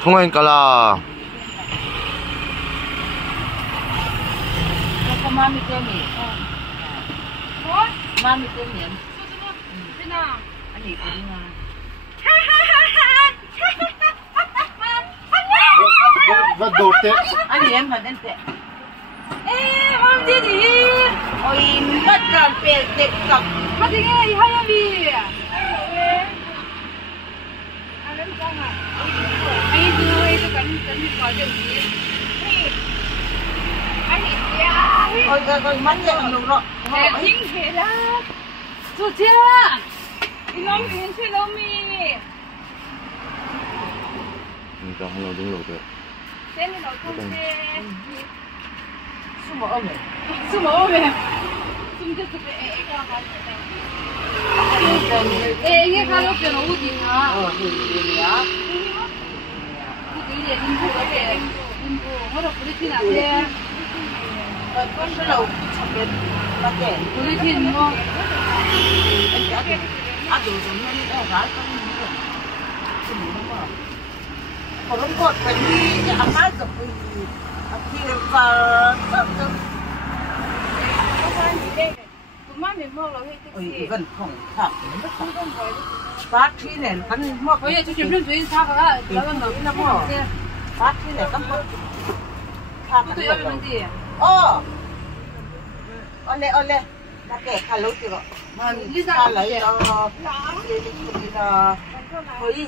không anh cả là mami tên gì? Mami tên gì? Tên nào? Anh ấy tên nào? và đột thế anh ấy em mà tên thế. Ê, mami tên gì? Ôi, mất cả bể đẹp cặp. Mất cái gì hay à vì? Anh lên con à? Anh cứ cắn vào điều gì? Ôi coi mắt nhận lục rồi. Đẹp chính thế là 좋지야. 이놈 괜찮 놈이. cho không đúng rồi được 쌤이 너 통제. 숨어 오면. 숨어 오면. 숨겨서 애가 가지고. 애가 가족들은 어디가? 여기야. 근데 이제 인부가 인부 뭐라 그러진 않대. Con cái đầu chọc đến và kẻ 우리 팀 뭐. 아, 너 정말 내가 날 거는 그런 거 괜히 안 맞아 보이지. 앞뒤가 좀. 그만이 먹으러 해. 이건 콩, 바퀴 내 간 뭐. 거기 저 주변 주인 사가 나간 너. 바퀴 내 깜빡. 또 열면 돼. Ole đã kể khá lâu chưa mà ta lấy cho thôi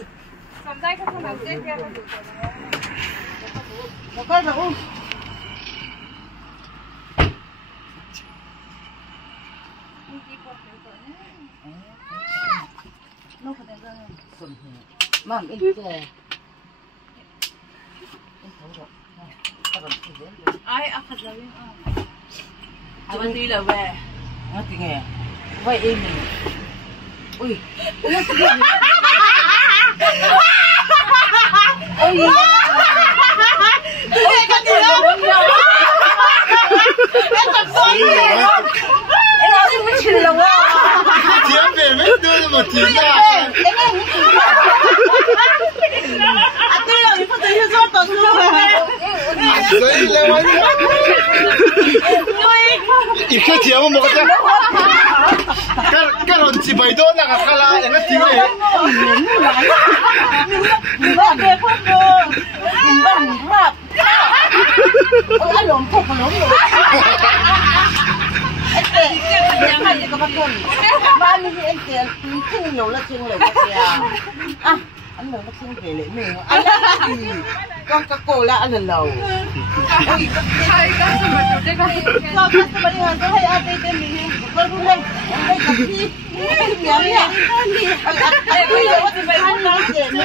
sampai ke sana sih ya nó có đâu mà ít chè ai akad lawin Awan dila we. Nó thì nghe vậy em này ui ui cái gì đó em tập xoay em nói gì mới chịu lòng à tiếng về mấy đưa một tiếng ra em à tôi là phải tự nhiên cho tôi giấy lên ít cái tiếng mà một cái lần chỉ bảy đô là cả cái là em cái tiếng này mình có về không được mình có mình pháp ôi anh lộn phục mà lộn rồi em hay cái bắt con ba mươi em tiền không nhiều là chừng rồi à anh lộn nó không về lấy mình anh là gì con cá cổ là anh lần đầu Hai customer tu dekat. con customer ni kan hay ada ini baru lagi ada kopi ni ni ni ni ni ni ni ni ni ni ni ni ni ni ni ni ni